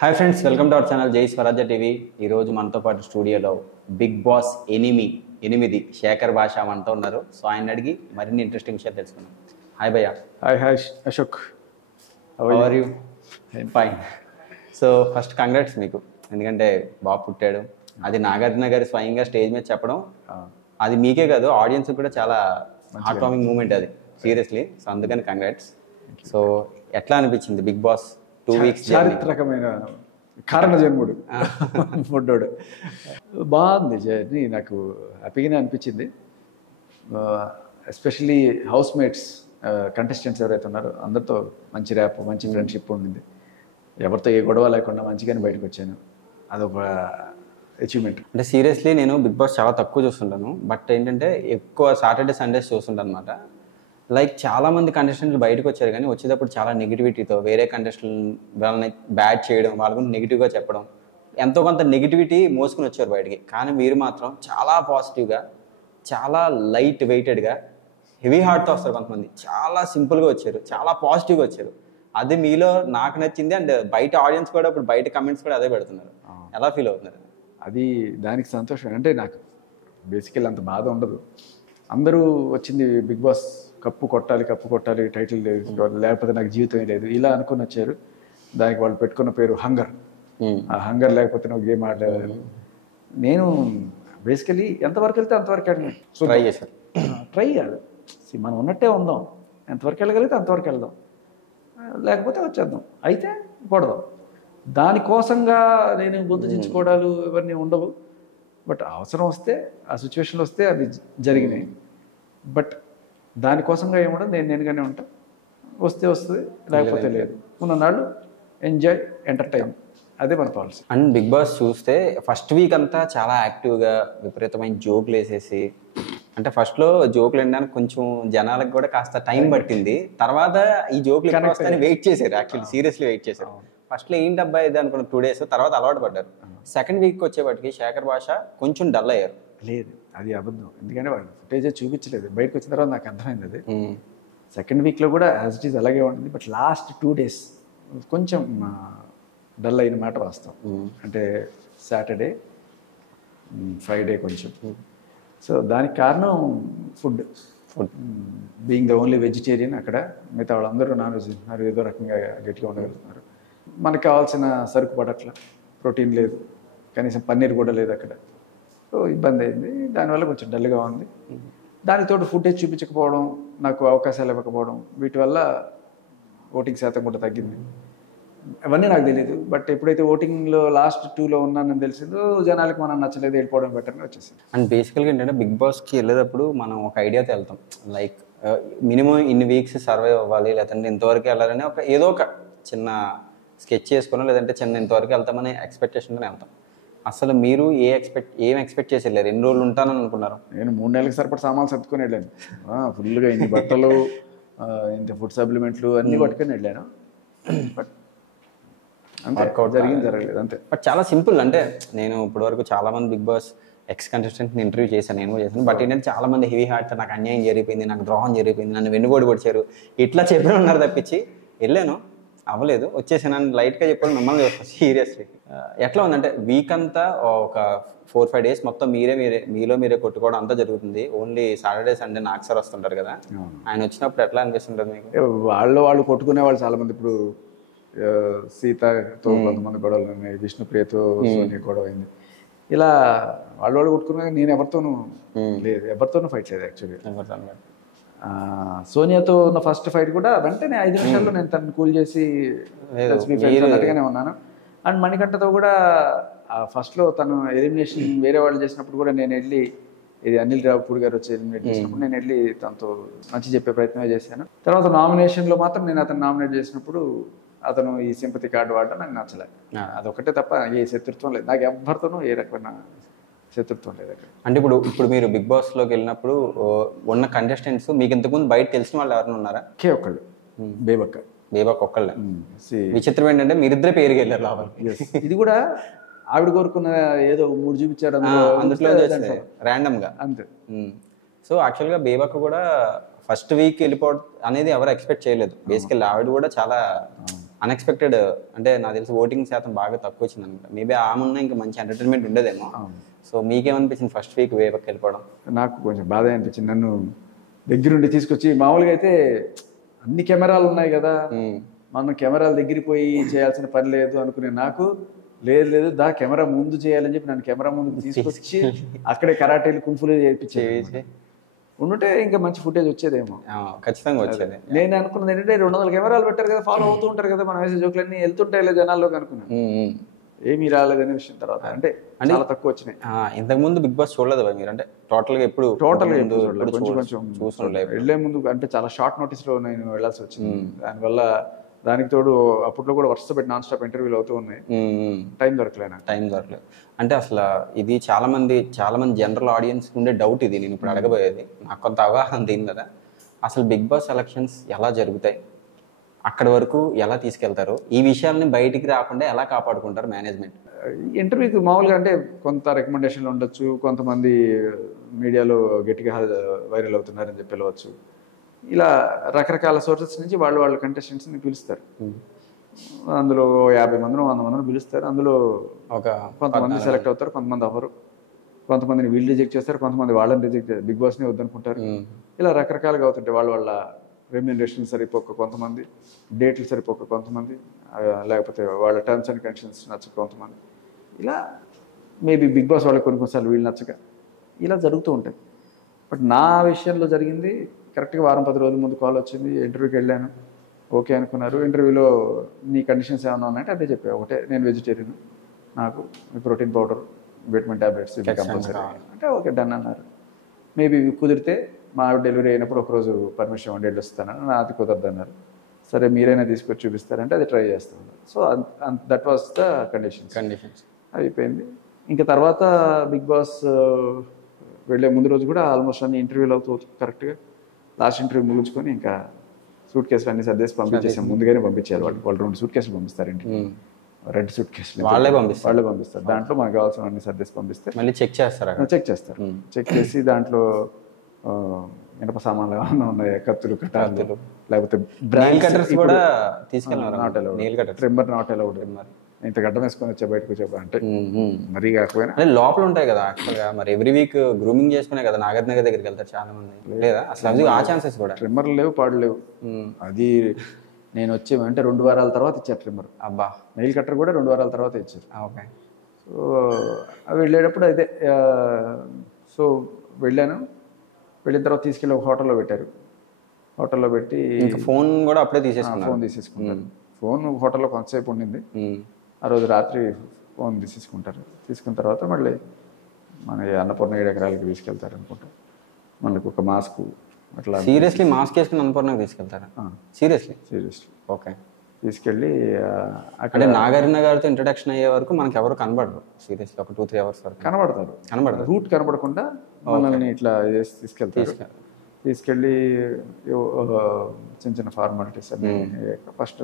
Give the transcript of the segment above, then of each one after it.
Hi friends, welcome to our channel జై స్వరాజ్య TV. ఈరోజు మనతో పాటు స్టూడియోలో బిగ్ బాస్ ఎనిమిది శేఖర్ భాష మనతో ఉన్నారు. సో ఆయన అడిగి మరిన్ని ఇంట్రెస్టింగ్ విషయాలు తెలుసుకున్నాం. హాయ్ భయ్యా. Hi Ashok, how are you? Fine. So first congrats మీకు, ఎందుకంటే బాబు పుట్టాడు. అది నాగార్జున గారి స్వయంగా స్టేజ్ మీద చెప్పడం, అది మీకే కాదు ఆడియన్స్ కూడా చాలా హార్ట్ వార్మింగ్ మూమెంట్ అది, సీరియస్లీ. సో అందుకని కంగ్రాట్స్. సో ఎట్లా అనిపించింది బిగ్ బాస్ 2 weeks? చారిత్రకమైన కారణ జన్ముడు ఫుడ్డోడు. బాగుంది జర్నీ, నాకు హ్యాపీగానే అనిపించింది. ఎస్పెషల్లీ హౌస్ మేట్స్, కంటెస్టెంట్స్ ఎవరైతే ఉన్నారో అందరితో మంచి ర్యాప్, మంచి ఫ్రెండ్షిప్ ఉండింది. ఎవరితో ఏ గొడవ లేకుండా మంచిగానే బయటకు వచ్చాను. అదొక అచీవ్మెంట్. అంటే సీరియస్లీ నేను బిగ్ బాస్ చాలా తక్కువ చూస్తుంటాను, బట్ ఏంటంటే ఎక్కువ సాటర్డే సండేస్ చూస్తుంటాను అనమాట. లైక్ చాలామంది కంటెస్టెంట్లు బయటకు వచ్చారు, కానీ వచ్చేటప్పుడు చాలా నెగిటివిటీతో వేరే కంటెస్టెంట్ వాళ్ళని బ్యాడ్ చేయడం, వాళ్ళ గురించి నెగిటివ్గా చెప్పడం, ఎంతో కొంత నెగిటివిటీ మోసుకుని వచ్చారు బయటికి. కానీ మీరు మాత్రం చాలా పాజిటివ్గా, చాలా లైట్ వెయిటెడ్గా, హెవీ హార్ట్తో వస్తారు కొంతమంది. చాలా సింపుల్గా వచ్చారు, చాలా పాజిటివ్గా వచ్చారు. అది మీలో నాకు నచ్చింది. అండ్ బయట ఆడియన్స్ కూడా ఇప్పుడు బయట కమెంట్స్ కూడా అదే పెడుతున్నారు. ఎలా ఫీల్ అవుతున్నారు? అది దానికి సంతోషం. అంటే నాకు బేసికల్లీ అంత బాధ ఉండదు. అందరూ వచ్చింది బిగ్ బాస్ కప్పు కొట్టాలి, టైటిల్ లేకపోతే నాకు జీవితం లేదు ఇలా అనుకుని వచ్చారు. దానికి వాళ్ళు పెట్టుకున్న పేరు హంగర్. ఆ హంగర్ లేకపోతే నువ్వు గేమ్ ఆడలేదు. నేను బేసికలీ ఎంతవరకు వెళ్తే అంతవరకు వెళ్ళాను. ట్రై చేశారు. ట్రై కాదు, మనం ఉన్నట్టే ఉందాం. ఎంతవరకు వెళ్ళగలిగితే అంతవరకు వెళ్దాం, లేకపోతే వచ్చేద్దాం, అయితే కొడదాం. దానికోసంగా నేను గొంతు చించుకోవడాలు ఇవన్నీ ఉండవు. బట్ అవసరం వస్తే, ఆ సిచ్యువేషన్లో వస్తే అది జరిగినాయి. బట్ దానికోసంగా ఏముండదు, నేనుగానే ఉంటా. వస్తే వస్తుంది, లేకపోతే లేదు. ఉన్ననాళ్ళు ఎంజాయ్, ఎంటర్టైన్, అదే మన పాలసీ. అండ్ బిగ్ బాస్ చూస్తే ఫస్ట్ వీక్ అంతా చాలా యాక్టివ్గా విపరీతమైన జోకులు వేసేసి, అంటే ఫస్ట్లో జోకులు వినడానికి కొంచెం జనాలకు కూడా కాస్త టైం పట్టింది. తర్వాత ఈ జోకులు ఎక్కడ వస్తాయని వెయిట్ చేశారు, యాక్చువల్లీ సీరియస్లీ వెయిట్ చేశారు. ఫస్ట్లో ఏంటి అబ్బాయి ఇది అనుకున్న 2 days, తర్వాత అలవాటు పడ్డారు. సెకండ్ వీక్ వచ్చేప్పటికి శేఖర్ భాష కొంచెం డల్ అయ్యారు. లేదు, అది అబద్ధం. ఎందుకంటే వాళ్ళు ఫుటేజే చూపించలేదు. బయటకు వచ్చిన తర్వాత నాకు అర్థమైంది అది. సెకండ్ వీక్లో కూడా యాజ్ ఇట్ ఈస్ అలాగే ఉంటుంది. బట్ లాస్ట్ 2 days కొంచెం డల్ అయిన మాట వాస్తవం. అంటే సాటర్డే, ఫ్రైడే కొంచెం. సో దానికి కారణం food. Being the only vegetarian అక్కడ, మిగతా వాళ్ళందరూ నాన్ వెజ్ తింటున్నారు, ఏదో రకంగా గట్టిగా ఉండగలుగుతున్నారు. మనకు కావాల్సిన సరుకు పడట్ల, ప్రోటీన్ లేదు, కనీసం పన్నీర్ కూడా లేదు అక్కడ. సో ఇబ్బంది అయింది. దానివల్ల కొంచెం డల్గా ఉంది. దానితోటి ఫుటేజ్ చూపించకపోవడం, నాకు అవకాశాలు ఇవ్వకపోవడం, వీటి వల్ల ఓటింగ్ శాతం కూడా తగ్గింది. అవన్నీ నాకు తెలియదు. బట్ ఎప్పుడైతే ఓటింగ్లో లాస్ట్ 2లో ఉన్నానని తెలిసిందో, జనాలకు మనం నచ్చలేదు, వెళ్ళిపోవడం బెటర్గా వచ్చేసింది. అండ్ బేసికల్గా ఏంటంటే బిగ్ బాస్కి వెళ్ళేటప్పుడు మనం ఒక ఐడియాతో వెళ్తాం. లైక్ మినిమం ఇన్ని వీక్స్ సర్వైవ్ అవ్వాలి, లేదంటే ఇంతవరకు వెళ్ళాలని ఒక ఏదో ఒక చిన్న స్కెచ్ చేసుకున్నా, లేదంటే చిన్న ఇంతవరకు వెళ్తామని ఎక్స్పెక్టేషన్తోనే వెళ్తాం. అసలు మీరు ఏం ఎక్స్పెక్ట్ చేసి వెళ్ళారు? 2 రోజులు ఉంటానని అనుకున్నారు? నేను 3 నెలలకు సరిపడి సామాన్లు సర్దుకొని వెళ్ళాను. ఫుల్గా ఇన్ని బట్టలు, ఇంత ఫుడ్ సప్లిమెంట్లు అన్నీ పట్టుకొని వెళ్ళాను. బట్ అంతే, జరగలేదు అంతే. బట్ చాలా సింపుల్. అంటే నేను ఇప్పటివరకు చాలామంది బిగ్ బాస్ ఎక్స్ కంటెస్టెంట్ని ఇంటర్వ్యూ చేశాను, నేను కూడా చేశాను. బట్ ఏంటంటే చాలామంది హెవీ హార్ట్, నాకు అన్యాయం జరిగిపోయింది, నాకు ద్రోహం జరిగిపోయింది, నన్ను వెన్నుపోటు పొడిచారు, ఇట్లా చెప్పిన ఉన్నారు తప్పించి వెళ్ళాను అవ్వలేదు, వచ్చేసాను లైట్గా చెప్పాను. మిమ్మల్ని సీరియస్లీ ఎట్లా ఉందంటే వీక్ అంతా ఒక 4-5 days మొత్తం మీలో మీరే కొట్టుకోవడం అంతా జరుగుతుంది. ఓన్లీ సాటర్డే సండే నాకు సార్ వస్తుంటారు కదా, ఆయన వచ్చినప్పుడు ఎట్లా అనిపిస్తుంటుంది మీకు? వాళ్ళు కొట్టుకునే వాళ్ళు చాలామంది. ఇప్పుడు సీతతో కొంతమంది గొడవలు ఉన్నాయి, విష్ణుప్రియతో సోనియా గొడవ అయింది. ఇలా వాళ్ళు కొట్టుకున్నా, నేను ఎవరితోనూ లేదు, ఎవరితోనూ ఫైట్ లేదు యాక్చువల్లీ. సోనియాతో ఉన్న ఫస్ట్ ఫైట్ కూడా వెంటనే 5 నిమిషాల్లో నేను తనని కూల్ చేసి అన్నట్టుగానే ఉన్నాను. అండ్ మణికంఠతో కూడా ఫస్ట్లో తను ఎలిమినేషన్ వేరే వాళ్ళు చేసినప్పుడు కూడా నేను వెళ్ళి, ఇది అనిల్ రావుపూడి గారు వచ్చి ఎలిమినేట్ చేసినప్పుడు నేను వెళ్ళి తనతో మంచి చెప్పే ప్రయత్నమే చేశాను. తర్వాత నామినేషన్లో మాత్రం నేను అతను నామినేట్ చేసినప్పుడు అతను ఈ సింపతి కార్డు వాడడం నాకు నచ్చలేదు. అదొకటే తప్ప ఏ శత్రుత్వం లేదు నాకు, ఎవరితోనూ ఏ రకమైన శత్రుత్వం లేదు అక్కడ. అంటే ఇప్పుడు మీరు బిగ్ బాస్లోకి వెళ్ళినప్పుడు ఉన్న కంటెస్టెంట్స్ మీకు ఇంతకుముందు బయట తెలిసిన వాళ్ళు ఎవరైనా ఉన్నారా? ఒక్కళ్ళు, బేబక్ ఒక్కళ్ళే. విచిత్రం ఏంటంటే మీరిద్దరే పేరుకి వెళ్ళారు లోపల. ఇది కూడా ఆవిడ కోరుకున్న ఏదో 3 చూపించారు అందులో ర్యాండమ్గా అంతే. సో యాక్చువల్గా బేబక్ కూడా ఫస్ట్ వీక్ వెళ్ళిపోవడం అనేది ఎవరు ఎక్స్పెక్ట్ చేయలేదు. బేసికల్లీ ఆవిడ కూడా చాలా అన్ఎక్స్పెక్టెడ్ అంటే నాకు తెలిసి ఓటింగ్ శాతం బాగా తక్కువ వచ్చింది అనమాట. మేబీ ఆమె ఇంకా మంచి ఎంటర్టైన్మెంట్ ఉండేదేమో. సో మీకేమనిపించింది ఫస్ట్ వీక్ వేవ్కి వెళ్ళిపోవడం? నాకు కొంచెం బాధ అనిపించింది. నన్ను దగ్గరుండి తీసుకొచ్చి, మామూలుగా అయితే అన్ని కెమెరాలు ఉన్నాయి కదా, మనం కెమెరాల దగ్గరికి పోయి చేయాల్సిన పని లేదు అనుకునే నాకు, లేదు కెమెరా ముందు చేయాలని చెప్పి నన్ను కెమెరా ముందు తీసుకొచ్చి అక్కడే కరాటేలు కుంఫులు చేయించేది. ఉండుంటే ఇంకా మంచి ఫుటేజ్ వచ్చేదేమో. ఖచ్చితంగా వచ్చేది. నేను అనుకున్నది ఏంటంటే 200 కెమెరాలు పెట్టారు కదా, ఫాలో అవుతూ ఉంటారు కదా, మనం వేసే జోకులన్నీ వెళ్తుంటాయి జనాల్లోకి అనుకున్నాను. ఏమీ రాలేదనే విషయం తర్వాత అంటే చాలా తక్కువ వచ్చినాయి. ఇంతకు ముందు బిగ్ బాస్ చూడలేదు మీరు? అంటే టోటల్గా ఎప్పుడు కొంచెం చూసుకోలేదు. వెళ్లే ముందు అంటే చాలా షార్ట్ నోటీస్లో నేను వెళ్ళాల్సి వచ్చింది. దానివల్ల దానికి తోడు అప్పట్లో కూడా వరుస పెట్టి నాన్ స్టాప్ ఇంటర్వ్యూలు అవుతూ ఉన్నాయి. టైం దొరకలేదు. అంటే అసలు ఇది చాలా మంది జనరల్ ఆడియన్స్ ఉండే డౌట్ ఇది. నేను ఇప్పుడు అడగబోయేది, నాకు కొంత అవగాహన దీని కదా. అసలు బిగ్ బాస్ ఎలక్షన్స్ ఎలా జరుగుతాయి, అక్కడి వరకు ఎలా తీసుకెళ్తారు, ఈ విషయాల్ని బయటికి రాకుండా ఎలా కాపాడుకుంటారు మేనేజ్మెంట్? ఇంటర్వ్యూకి మామూలుగా అంటే కొంత రికమెండేషన్లు ఉండొచ్చు, కొంతమంది మీడియాలో గట్టిగా వైరల్ అవుతున్నారని చెప్పి వెళ్ళవచ్చు. ఇలా రకరకాల సోర్సెస్ నుంచి వాళ్ళ కంటెస్టెంట్స్ని పిలుస్తారు. అందులో 50 మందిని 100 మందిని పిలుస్తారు. అందులో కొంతమంది సెలెక్ట్ అవుతారు, కొంతమంది అవ్వరు. కొంతమందిని వీళ్ళు రిజెక్ట్ చేస్తారు, కొంతమంది వాళ్ళని రిజెక్ట్ చేస్తారు, బిగ్ బాస్ని వద్దనుకుంటారు. ఇలా రకరకాలుగా అవుతుంటాయి. వాళ్ళ రెమ్యూనరేషన్ సరిపోక కొంతమంది, డేట్లు సరిపోక కొంతమంది, లేకపోతే వాళ్ళ టర్మ్స్ అండ్ కండిషన్స్ నచ్చక కొంతమంది, ఇలా మేబీ బిగ్ బాస్ వాళ్ళకి కొన్నిసార్లు వీళ్ళు నచ్చక ఇలా జరుగుతూ ఉంటాయి. బట్ నా విషయంలో జరిగింది కరెక్ట్గా వారం 10 రోజుల ముందు కాల్ వచ్చింది. ఇంటర్వ్యూకి వెళ్ళాను, ఓకే అనుకున్నారు. ఇంటర్వ్యూలో నీ కండిషన్స్ ఏమన్నా ఉన్నాయంటే అదే చెప్పా. ఒకటే, నేను వెజిటేరియన్, నాకు ప్రోటీన్ పౌడర్, విటమిన్ ట్యాబ్లెట్స్ ఇవి కంపల్సరీ అంటే ఓకే డన్ అన్నారు. మేబీ కుదిరితే మా ఆవిడ డెలివరీ అయినప్పుడు ఒకరోజు పర్మిషన్ ఇవ్వండి వెళ్ళొస్తానని, నాది కుదరదు అన్నారు. సరే మీరైనా తీసుకొచ్చి చూపిస్తారంటే అది ట్రై చేస్తాను. So that was the conditions. అయిపోయింది. ఇంకా తర్వాత బిగ్ బాస్ వెళ్ళే ముందు రోజు కూడా ఆల్మోస్ట్ అన్ని ఇంటర్వ్యూలు అవుతూ కరెక్ట్గా లాస్ట్ ఇంటర్వ్యూ ముగించుకొని ఇంకా సూట్ కేసులు అన్ని సర్దేసి పంపించేసాం. ముందుగానే పంపించారు వాళ్ళు 2 సూట్ కేసులు పంపిస్తారు ఇంటికి. రెడ్ సూట్ కేసులు వాళ్ళే పంపిస్తారు. దాంట్లో మనకు కావాల్సిన అన్ని సర్దేసి పంపిస్తే మళ్ళీ చెక్ చేస్తారు. చెక్ చేసి దాంట్లో ఇనప సామాన్లు ఏమన్నా ఉన్నాయా, కత్తులు, కటార్లు, లేకపోతే ట్రిమ్మర్ నాట్ అలౌడ్. ఇంత గడ్డం వేసుకొని వచ్చా బయటకు వచ్చా అంటే మరీ కాకపోయినా లోపల ఉంటాయి కదా యాక్చువల్గా. మరి ఎవ్రీ వీక్ గ్రూమింగ్ చేసుకునే కదా నాగార్జున దగ్గరికి వెళ్తారు చాలా మంది, లేదా అసలు ఆ ఛాన్సెస్ కూడా? ట్రిమ్మర్లు లేవు, పాడు లేవు. అది నేను వచ్చి అంటే 2 వారాల తర్వాత ఇచ్చారు ట్రిమ్మర్. అబ్బా. నెయిల్ కట్టర్ కూడా 2 వారాల తర్వాత ఇచ్చారు. ఓకే. సో అవి వెళ్ళేటప్పుడు అదే. సో వెళ్ళాను. వెళ్ళిన తర్వాత తీసుకెళ్ళి ఒక హోటల్లో పెట్టారు. హోటల్లో పెట్టి ఫోన్ కూడా అప్పుడే తీసేసుకుంటారు. ఫోన్ హోటల్లో కొంతసేపు ఉండింది. ఆ రోజు రాత్రి ఫోన్ తీసేసుకుంటారు. తీసుకున్న తర్వాత మళ్ళీ మన అన్నపూర్ణ 7 ఎకరాలకి తీసుకెళ్తారు అనుకుంటా. మళ్ళీ ఒక మాస్క్ అట్లా. సీరియస్లీ మాస్క్ వేసుకుని అన్నపూర్ణకి తీసుకెళ్తారా? సీరియస్లీ. ఓకే. తీసుకెళ్ళి అక్కడ నాగార్జున గారితో ఇంట్రడక్షన్ అయ్యే వరకు మనకి ఎవరు కనబడరు సీరియస్లీ. ఒక 2-3 అవర్స్ వరకు కనబడతారు. రూట్ కనబడకుండా మనల్ని ఇట్లా తీసుకెళ్తారు. తీసుకెళ్ళి చిన్న ఫార్మాలిటీస్ అన్ని ఫస్ట్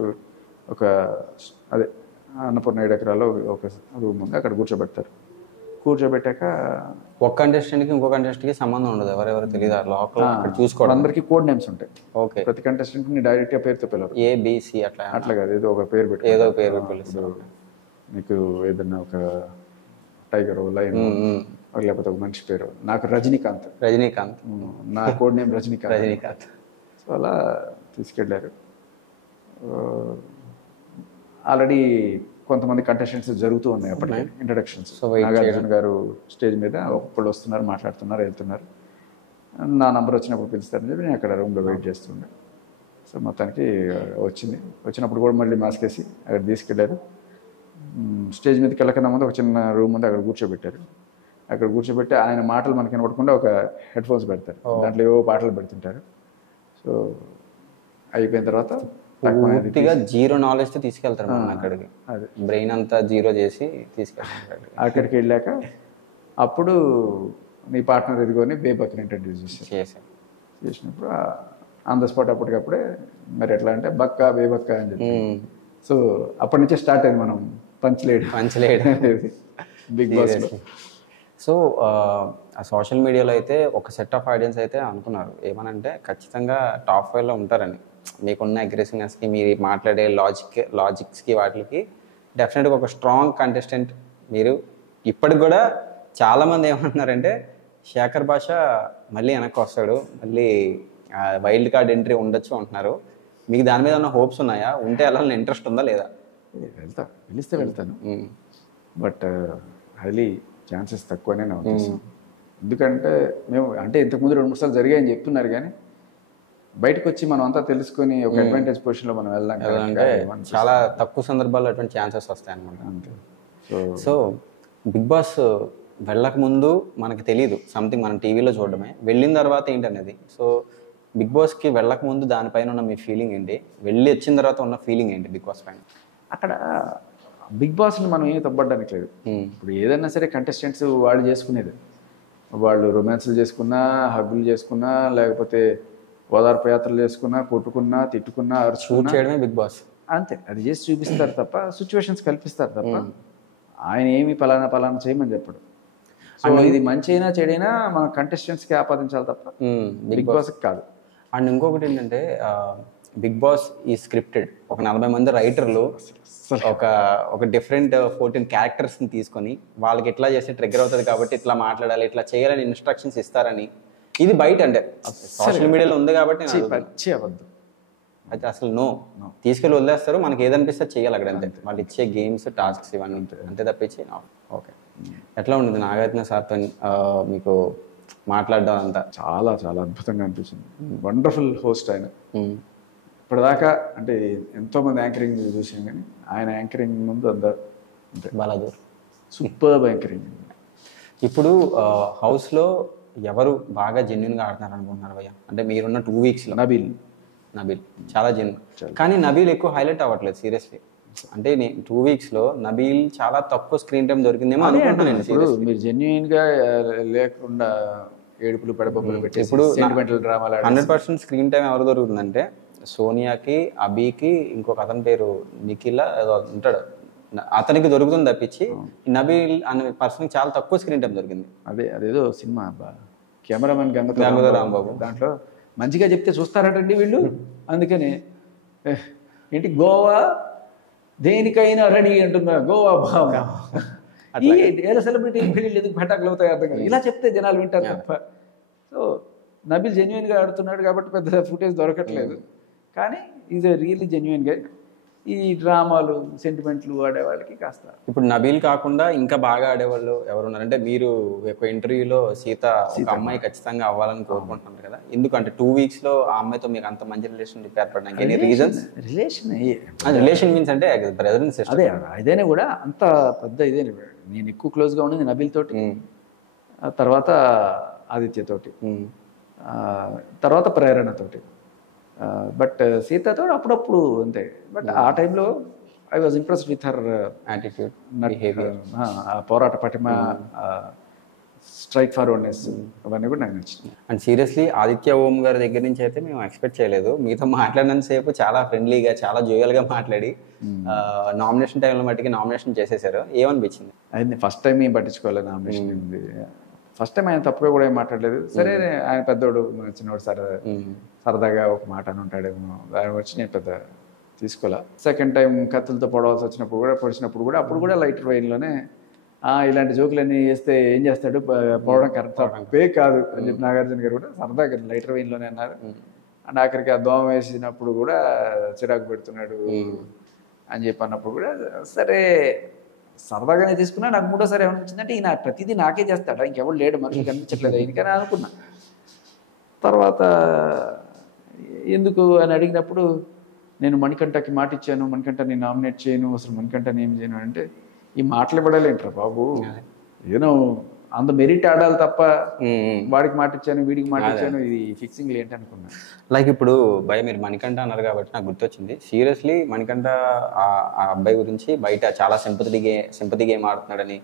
ఒక అదే అన్నపూర్ణ 7 ఎకరాల్లో ఒక రూమ్ ఉంది, అక్కడ కూర్చోబెడతారు. కూర్చోబెట్టాక ఒక కంటెస్టెంట్కి ఇంకో కంటెస్టెంట్కి సంబంధం ఉండదు, ఎవరెవరు తెలియదు లోకల్ చూసుకోవడం. అందరికీ కోడ్ నేమ్స్ ఉంటాయి. ఓకే. ప్రతి కంటెస్టెంట్ని డైరెక్ట్గా పేరుతో పిలవరు. ABC అట్లా కాదు, ఏదో ఒక పేరు పెట్టి పిలుస్తారు. నీకు ఏదన్నా ఒక టైగర్, లైన్, లేకపోతే ఒక మనిషి పేరు. నాకు రజనీకాంత్. నా కోడ్ నేమ్ రజనీకాంత్. సో అలా తీసుకెళ్ళారు. ఆల్రెడీ కొంతమంది కంటెస్టెంట్స్ జరుగుతూ ఉన్నాయి అప్పటికే ఇంట్రడక్షన్స్. నాగార్జున గారు స్టేజ్ మీద ఒక్కళ్ళు వస్తున్నారు, మాట్లాడుతున్నారు, వెళ్తున్నారు. నా నంబర్ వచ్చినప్పుడు పిలుస్తారని చెప్పి నేను అక్కడ రూమ్లో వెయిట్ చేస్తుండే. సో మొత్తానికి వచ్చినప్పుడు కూడా మళ్ళీ మాస్క్ వేసి అక్కడ తీసుకెళ్ళారు. స్టేజ్ మీదకి వెళ్ళకన్నా ముందు ఒక చిన్న రూమ్ ఉంది, అక్కడ కూర్చోబెట్టారు. అక్కడ కూర్చోబెట్టి ఆయన మాటలు మనకి వినపడకుండా ఒక హెడ్ ఫోన్స్ పెడతారు. దాంట్లో ఏవో పాటలు పెడుతుంటారు. సో అయిపోయిన తర్వాత పూర్తిగా జీరో నాలెడ్జ్తో తీసుకెళ్తారు మనం అక్కడికి. అదే బ్రెయిన్ అంతా జీరో చేసి తీసుకెళ్తారు. అక్కడికి వెళ్ళాక అప్పుడు నీ పార్ట్నర్ ఎదుగుని బేబక్ని ఇంట్రడ్యూస్ చేసినప్పుడు ఆన్ ద స్పాట్ అప్పటికప్పుడే మరి ఎట్లా అంటే బక్క బేబక్క అని చెప్పి. సో అప్పటి నుంచే స్టార్ట్ అయింది మనం పంచలేడు బిగ్ బాస్. సో సోషల్ మీడియాలో అయితే ఒక సెట్ ఆఫ్ ఆడియన్స్ అయితే అనుకున్నారు ఏమనంటే ఖచ్చితంగా టాప్ 5లో ఉంటారని. మీకున్న అగ్రెసివ్నెస్కి మీరు మాట్లాడే లాజిక్స్కి వాటికి డెఫినెట్గా ఒక స్ట్రాంగ్ కంటెస్టెంట్ మీరు. ఇప్పటికి కూడా చాలామంది ఏమంటున్నారంటే శేఖర్ భాష మళ్ళీ వెనక్కి వస్తాడు, మళ్ళీ వైల్డ్ కార్డ్ ఎంట్రీ ఉండొచ్చు అంటున్నారు. మీకు దాని మీద ఉన్న హోప్స్ ఉన్నాయా? ఉంటే వెళ్ళాలని ఇంట్రెస్ట్ ఉందా లేదా? వెళ్తా, పిలిస్తే వెళ్తాను, బట్ హైలీ ఛాన్సెస్ తక్కువనే నా ఉద్దేశం. ఎందుకంటే మేము అంటే ఇంతకుముందు 2-3 సార్లు జరిగాయని చెప్తున్నారు, కానీ బయటకు వచ్చి మనం అంతా తెలుసుకొని ఒక అడ్వాంటేజ్ పొజిషన్లో మనం అంటే చాలా తక్కువ సందర్భాల్లో అటువంటి ఛాన్సెస్ వస్తాయి అనమాట. అంతే. సో బిగ్ బాస్ వెళ్ళక ముందు మనకి తెలియదు, సంథింగ్ మనం టీవీలో చూడడమే. వెళ్ళిన తర్వాత ఏంటనేది. సో బిగ్ బాస్కి వెళ్ళక ముందు దానిపైన ఉన్న మీ ఫీలింగ్ ఏంటి? వెళ్ళి వచ్చిన తర్వాత ఉన్న ఫీలింగ్ ఏంటి బిగ్ బాస్ పైన? అక్కడ బిగ్ బాస్ని మనం ఏమి తప్పడానికి లేదు. ఇప్పుడు ఏదైనా సరే కంటెస్టెంట్స్ వాళ్ళు చేసుకునేది, వాళ్ళు రొమాన్స్లు చేసుకున్నా, హగ్గులు చేసుకున్నా, లేకపోతే ఓదార్పు యాత్రలు చేసుకున్నా, కొట్టుకున్నా, తిట్టుకున్నా, అరుచుకున్నా చేయడమే బిగ్ బాస్. అంతే, అది చేసి చూపిస్తారు తప్ప, సిచ్యువేషన్స్ కల్పిస్తారు తప్ప ఆయన ఏమి పలానా చేయమని చెప్పడు. సో ఇది మంచి అయినా చెడైనా మన కంటెస్టెంట్స్కి ఆపాదించాలి తప్ప బిగ్ బాస్కి కాదు. అండ్ ఇంకొకటి ఏంటంటే బిగ్ బాస్ ఈ స్క్రిప్టెడ్. ఒక 40 మంది రైటర్లు ఒక డిఫరెంట్ 14 క్యారెక్టర్స్ని తీసుకొని వాళ్ళకి ఎట్లా చేస్తే ట్రిగ్గర్ అవుతుంది కాబట్టి ఇట్లా మాట్లాడాలి, ఇట్లా చేయాలని ఇన్స్ట్రక్షన్స్ ఇస్తారని. ఇది బయట అంటే సోషల్ మీడియాలో ఉంది కాబట్టి అవ్వద్దు. అయితే అసలు తీసుకెళ్ళి వదిలేస్తారు, మనకి ఏదనిపిస్తే చేయాలి అక్కడ. అంతే, వాళ్ళు ఇచ్చే గేమ్స్, టాస్క్స్ ఇవన్నీ అంతే తప్పించి. ఓకే, ఎట్లా ఉంటుంది నాగార్జున సార్తో మీకు మాట్లాడడం అంతా? చాలా చాలా అద్భుతంగా అనిపించింది. వండర్ఫుల్ హోస్ట్ ఆయన. ఇప్పటిదాకా అంటే ఎంతోమంది యాంకరింగ్ చూసాం, కానీ ఆయన యాంకరింగ్ ముందు అంతే బలాదూర్, సూపర్ యాంకరింగ్. ఇప్పుడు హౌస్లో ఎవరు బాగా జెన్యున్గా ఆడుతున్నారు అనుకుంటున్నారు భయ్య? అంటే మీరున్న 2 వీక్స్లో నబీల్ చాలా జెన్యున్, కానీ నబీల్ ఎక్కువ హైలైట్ అవ్వట్లేదు సీరియస్లీ. అంటే 2 వీక్స్లో నబీల్ చాలా తక్కువ స్క్రీన్ టైం దొరికిందేమో అనుకుంటున్నాను. మీరు జెన్యున్గా లేకుండా ఏడుపులు పెడపప్పులు పెట్టి ఇప్పుడు సెంటిమెంటల్ డ్రామాలు 100% స్క్రీన్ టైం ఎవరు దొరుకుతుందంటే సోనియాకి, అబీకి, ఇంకొక అతని పేరు నిఖిల్ ఏదో ఉంటాడు, అతనికి దొరుకుతుంది తప్పించి నబీల్ అనే పర్సన్కి చాలా తక్కువ స్క్రీన్ టైం దొరికింది. అదేదో సినిమా కెమెరామెన్ గంగతో రాంబాబు, దాంట్లో మంచిగా చెప్తే చూస్తారటండి వీళ్ళు. అందుకని ఏంటి గోవా దేనికైనా రెడీ అంటున్నా, గోవా బాగా ఏ సెలబ్రిటీ పెళ్ళిళ్ళు ఎందుకు పటాకులు అవుతాయి అర్థం కాదు. ఇలా చెప్తే జనాలు వింటారు తప్ప. సో నబీల్ జెన్యున్గా ఆడుతున్నాడు కాబట్టి పెద్ద ఫుటేజ్ దొరకట్లేదు, కానీ ఈజ్ రియల్లీ జెన్యున్గా. ఈ డ్రామాలు, సెంటిమెంట్లు ఆడేవాళ్ళకి కాస్త. ఇప్పుడు నబీల్ కాకుండా ఇంకా బాగా ఆడేవాళ్ళు ఎవరున్నారంటే, మీరు ఒక ఇంటర్వ్యూలో సీత ఒక అమ్మాయి ఖచ్చితంగా అవ్వాలని కోరుకుంటున్నారు కదా, ఎందుకంటే 2 వీక్స్లో ఆ అమ్మాయితో మీకు అంత మంచి రిలేషన్షిప్ ఏర్పడడానికి ఎనీ రీజన్స్? రిలేషన్ మీన్స్ అంటే బ్రదర్ అండ్ సిస్టర్. అదే అదేనే కూడా అంత పెద్ద ఇదే. నేను ఎక్కువ క్లోజ్గా ఉన్నది నబీల్ తోటి, తర్వాత ఆదిత్యతోటి, తర్వాత ప్రేరణతోటి, బట్ సీతతో అప్పుడప్పుడు అంతే. బట్ ఆ టైంలో I was impressed with her attitude, పోరాట పటిమ, స్ట్రైట్ ఫార్వర్డ్నెస్, అవన్నీ కూడా నాకు నచ్చింది. అండ్ సీరియస్లీ ఆదిత్య ఓం గారి దగ్గర నుంచి అయితే మేము ఎక్స్పెక్ట్ చేయలేదు. మీతో మాట్లాడినంతసేపు చాలా ఫ్రెండ్లీగా, చాలా జోయల్గా మాట్లాడి నామినేషన్ టైంలో మట్టికి నామినేషన్ చేసేసారు. ఏమనిపించింది? అది ఫస్ట్ టైం ఏం పట్టించుకోలేదు నామినేషన్ ఉంది. ఫస్ట్ టైం ఆయన తప్పుగా కూడా ఏం మాట్లాడలేదు. సరే ఆయన పెద్దోడు, చిన్నోడు, సరదాగా ఒక మాట అని ఉంటాడేమో, దాని వచ్చి నేను పెద్ద తీసుకోలే. సెకండ్ టైం కత్తులతో పొడిచినప్పుడు కూడా అప్పుడు కూడా లైటర్ వెయిన్లోనే ఇలాంటి జోకులన్నీ చేస్తే ఏం చేస్తాడు, పోవడం కరెక్టే కాదు అని చెప్పి నాగార్జున గారు కూడా సరదాగా లైటర్ వెయిన్లోనే అన్నారు. అండ్ ఆఖరికి ఆ దోమ వేసినప్పుడు కూడా చిరాకు పెడుతున్నాడు అని చెప్పి అన్నప్పుడు కూడా సరే సరదాగానే తీసుకున్నా. నాకు మూడోసారి ఏమనిపించిందంటే ఈయన ప్రతిదీ నాకే చేస్తాడా, ఇంకెవరు లేడు, మనుషులు కనిపించట్లేదు ఈయనకని అనుకున్నా. తర్వాత ఎందుకు అని అడిగినప్పుడు నేను మణికంఠకి మాట ఇచ్చాను, మణికంఠని నామినేట్ చేయను, అసలు మణికంఠని ఏం చేయను అంటే, ఈ మాటలు పడాలేంట్రా బాబు, ఏదో అంత మెరిట్ ఆడాలి తప్ప వాడికి మాట ఇచ్చాను, వీడికి మాట ఇచ్చాను, ఇది ఫిక్సింగ్ ఏంటి అనుకున్నా. లైక్ ఇప్పుడు భయ మీరు మణికంఠ అన్నారు కాబట్టి నాకు గుర్తొచ్చింది. సీరియస్లీ మణికంఠ ఆ అబ్బాయి గురించి బయట చాలా సింపతి గేమ్ ఆడుతున్నాడని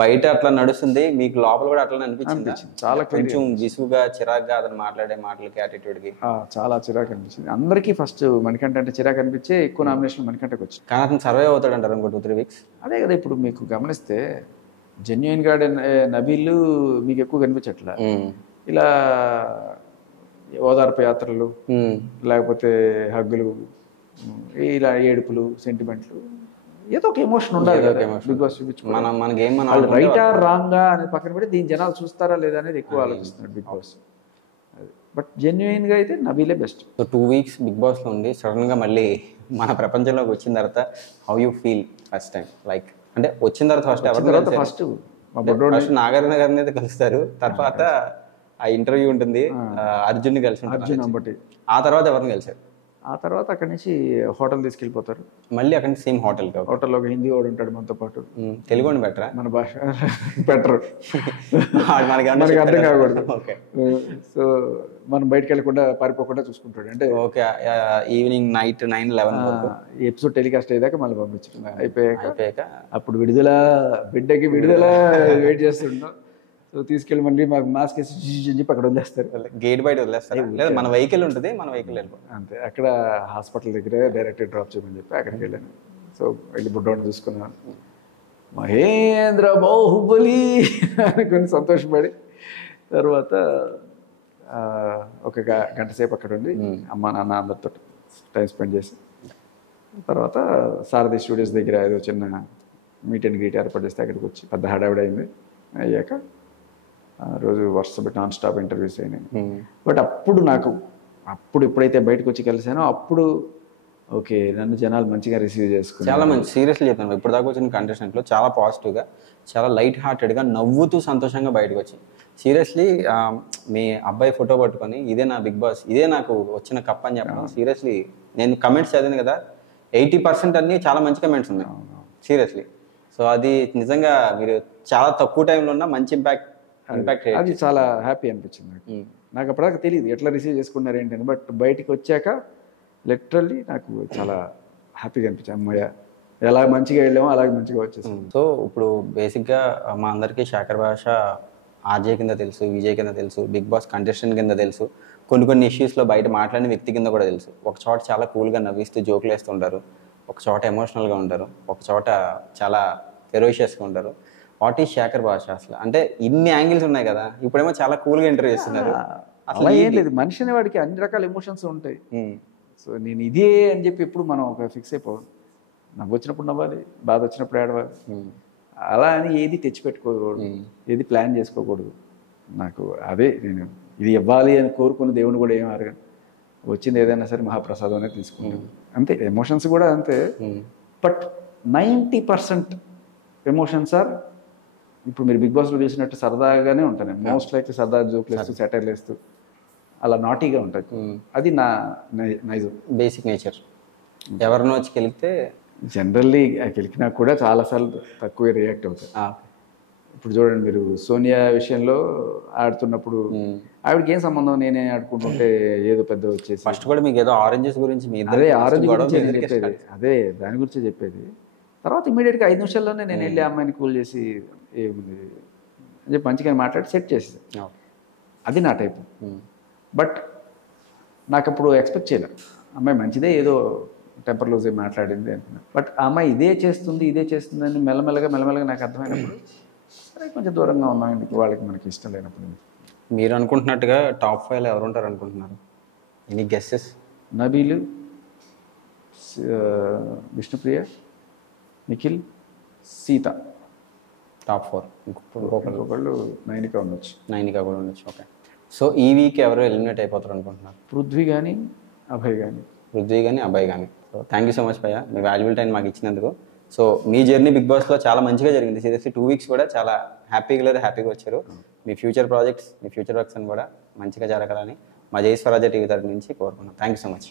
బయట అట్లా నడుస్తుంది, మీకు లోపల కూడా అట్లా అనిపించింది? చాలా కొంచెం విసుగుగా, చిరాగ్గా అతను మాట్లాడే మాటలకి, యాటిట్యూడ్కి చాలా చిరాకు అనిపించింది. అందరికీ ఫస్ట్ మణికంఠ అంటే చిరాకు అనిపించే ఎక్కువ నామినేషన్ మణికంఠకి వచ్చింది. కానీ అతను సర్వే అవుతాడు అంటారు ఇంకో 2-3 వీక్స్. అదే కదా ఇప్పుడు మీకు గమనిస్తే జెన్యున్ గా నబీల్ మీకు ఎక్కువ కనిపించట్లా. ఇలా ఓదార్పు యాత్రలు, లేకపోతే హగ్గులు, ఇలా ఏడుపులు, సెంటిమెంట్లు, ఏదో ఒక ఎమోషన్ ఉండాలి కదా బిగ్ బాస్ చూపించుకోవాలి. వాళ్ళు రైటా రాంగా అనేది పక్కన పెట్టి దీని జనాలు చూస్తారా లేదా అనేది ఎక్కువ ఆలోచిస్తున్నాడు బిగ్ బాస్. బట్ జెన్యున్గా అయితే నబీలే బెస్ట్. సో 2 weeks బిగ్ బాస్లో ఉండి సడన్గా మళ్ళీ మన ప్రపంచంలోకి వచ్చిన తర్వాత how you feel first time? Like అంటే వచ్చిన తర్వాత ఫస్ట్ ఫస్ట్ నాగార్జున గారిని అయితే కలుస్తారు, తర్వాత ఆ ఇంటర్వ్యూ ఉంటుంది, అర్జున్ని కలిసి అర్జున్ అంబటి, ఆ తర్వాత ఎవరిని కలిసారు? ఆ తర్వాత అక్కడి నుంచి హోటల్ తీసుకెళ్ళిపోతారు. మళ్ళీ అక్కడి నుంచి సేమ్ హోటల్లో ఒక హిందీ వాడు ఉంటాడు మనతో పాటు. తెలుగు అని బెటరా? మన భాష బెటర్, మనకి అర్థం కాకూడదు. సో మనం బయటకు వెళ్ళకుండా పారిపోకుండా చూసుకుంటాడు. అంటే okay, evening night 9-11 episode telecast అయ్యాక మళ్ళీ పంపించడం అయిపోయాక అప్పుడు బిడ్డకి విడుదల వెయిట్ చేస్తుంటాం. సో తీసుకెళ్ళి మళ్ళీ మాకు మాస్క్ వేసి అని చెప్పి అక్కడ వదిలేస్తారు, గేట్ బయట వదిలేస్తారు. లేదా మన వెహికల్ ఉంటుంది, మన వెహికల్ వెళ్ళిపోతాం అంతే. అక్కడ హాస్పిటల్ దగ్గరే డైరెక్ట్ డ్రాప్ చేయమని చెప్పి అక్కడికి వెళ్ళాను. సో వెళ్ళి బుడ్డోని చూసుకున్నాను, మహేంద్ర బాహుబలి అనుకుని సంతోషపడి తర్వాత ఒక గంట సేపు అక్కడ ఉండి అమ్మ నాన్న అందరితో టైం స్పెండ్ చేసి తర్వాత సారథి స్టూడియోస్ దగ్గర ఏదో చిన్న మీట్ అండ్ గ్రీట్ ఏర్పాటు చేస్తే అక్కడికి వచ్చి పెద్ద హడావిడైంది. అయ్యాక రోజు వరుస నాన్ స్టాప్ ఇంటర్వ్యూస్ అయినాయి. బట్ అప్పుడు ఎప్పుడైతే బయటకు వచ్చి కలిసానో అప్పుడు ఓకే నన్ను జనాలు మంచిగా రిసీవ్ చేసుకున్నారు. చాలా మంచి సీరియస్లీ చెప్తాను, ఇప్పుడు దాకా వచ్చిన కంటెస్టెంట్లో చాలా పాజిటివ్గా, చాలా లైట్ హార్టెడ్గా, నవ్వుతూ సంతోషంగా బయటకు వచ్చి సీరియస్లీ మీ అబ్బాయి ఫోటో పట్టుకొని ఇదే నా బిగ్ బాస్, ఇదే నాకు వచ్చిన కప్ అని చెప్పడం. సీరియస్లీ నేను కమెంట్స్ చదివాను కదా, 80% అన్నీ చాలా మంచి కమెంట్స్ ఉన్నాయి సీరియస్లీ. సో అది నిజంగా మీరు చాలా తక్కువ టైంలో ఉన్న మంచి ఇంపాక్ట్ అది చాలా హ్యాపీ అనిపించింది నాకు అప్పటిదాకా తెలియదు ఎట్లా రిసీవ్ చేసుకున్నారు ఏంటని. బట్ బయటికి వచ్చాక లిటరల్లీ నాకు చాలా హ్యాపీగా అనిపించింది. అమ్మయ్య ఎలా మంచిగా వెళ్ళామో అలాగే మంచిగా వచ్చేసాం. సో ఇప్పుడు బేసిక్గా మా అందరికీ శేఖర్ భాష ఆర్జే కింద తెలుసు, విజయ్ కింద తెలుసు, బిగ్ బాస్ కంటెస్టెంట్ కింద తెలుసు, కొన్ని ఇష్యూస్లో బయట మాట్లాడిన వ్యక్తి కింద కూడా తెలుసు. ఒక చోట చాలా కూల్గా నవ్విస్తూ జోకులు వేస్తుంటారు, ఒక చోట ఎమోషనల్గా ఉంటారు, ఒక చోట చాలా ఫెరోషియస్గా ఉంటారు. వాట్ ఈజ్ శేఖర్ భాష అసలు? అంటే ఇన్ని యాంగిల్స్ ఉన్నాయి కదా, ఇప్పుడేమో చాలా కూల్గా ఇంటర్వ్యూ చేస్తున్నారు. అలా ఏం లేదు, మనిషి అనే వాడికి అన్ని రకాల ఎమోషన్స్ ఉంటాయి. సో నేను ఇదే అని చెప్పి ఎప్పుడు మనం ఒక ఫిక్స్ అయిపోవాలి. నవ్వు వచ్చినప్పుడు నవ్వాలి, బాధ వచ్చినప్పుడు ఏడవాలి, అలా అని ఏది తెచ్చిపెట్టుకోకూడదు, ఏది ప్లాన్ చేసుకోకూడదు. నాకు అదే నేను ఇది ఇవ్వాలి అని కోరుకున్న దేవుని కూడా ఏం అడగను, వచ్చింది ఏదైనా సరే మహాప్రసాదం అనేది తీసుకుంటాను అంతే. ఎమోషన్స్ కూడా అంతే. బట్ 90% ఎమోషన్స్ ఆర్ ఇప్పుడు మీరు బిగ్ బాస్లో చూసినట్టు సరదాగానే ఉంటాను. మోస్ట్ లైక్ సరదా జోకులు వేస్తూ సెటైర్లు వేస్తూ అలా నాటీగా ఉంటుంది. అది నా నైజం, బేసిక్ నేచర్. ఎవరినో వచ్చి గెలిపితే జనరల్లీ గెలికినా కూడా చాలాసార్లు తక్కువ రియాక్ట్ అవుతాయి. ఇప్పుడు చూడండి మీరు సోనియా విషయంలో ఆడుతున్నప్పుడు ఆవిడకి ఏం సంబంధం, నేనే ఆడుకుంటుంటే ఏదో పెద్ద వచ్చేసి ఫస్ట్ కూడా మీకు ఏదో ఆరెంజెస్ గురించి అదే ఆరెంజ్ గురించి చెప్పేది, అదే దాని గురించే చెప్పేది. తర్వాత ఇమీడియట్గా 5 నిమిషాల్లోనే నేను వెళ్ళి అమ్మాయిని కూల్ చేసి ఏముంది అని చెప్పి మంచిగా మాట్లాడి సెట్ చేసేది. అది నా టైపు. బట్ నాకు అప్పుడు ఎక్స్పెక్ట్ చేయలేదు అమ్మాయి మంచిదే ఏదో టెంపర్ లూజ్ మాట్లాడింది అంటున్నా. బట్ ఆ అమ్మాయి ఇదే చేస్తుంది అని మెల్లమెల్లగా నాకు అర్థమైనప్పుడు సరే కొంచెం దూరంగా ఉన్నాం, ఎందుకు వాళ్ళకి మనకి ఇష్టం లేనప్పుడు. మీరు అనుకుంటున్నట్టుగా టాప్ 5 ఎవరు ఉంటారు అనుకుంటున్నారు? Any guesses? Nabeel, Vishnupriya, Nikhil, Seetha top 4. ఇంకొకళ్ళు నైనిక ఉండొచ్చు. నైనిక కూడా ఉండొచ్చు. ఓకే. సో ఈ వీక్ ఎవరు ఎలిమినేట్ అయిపోతారు అనుకుంటున్నారు? పృథ్వీ కానీ అభయ్ కానీ. పృథ్వీ కానీ అభయ్ కానీ. So thank you so much భయ్య, మీ వాల్యుబుల్ టైం మాకు ఇచ్చినందుకు. సో మీ జర్నీ బిగ్ బాస్లో చాలా మంచిగా జరిగింది. సీరియస్లీ 2 weeks కూడా చాలా హ్యాపీగా వచ్చారు. మీ ఫ్యూచర్ ప్రాజెక్ట్స్, మీ ఫ్యూచర్ వర్క్స్ అని కూడా మంచిగా జరగాలని మా జై స్వరాజ్య టీవీ తరఫు నుంచి కోరుకున్నాం. Thank you so much.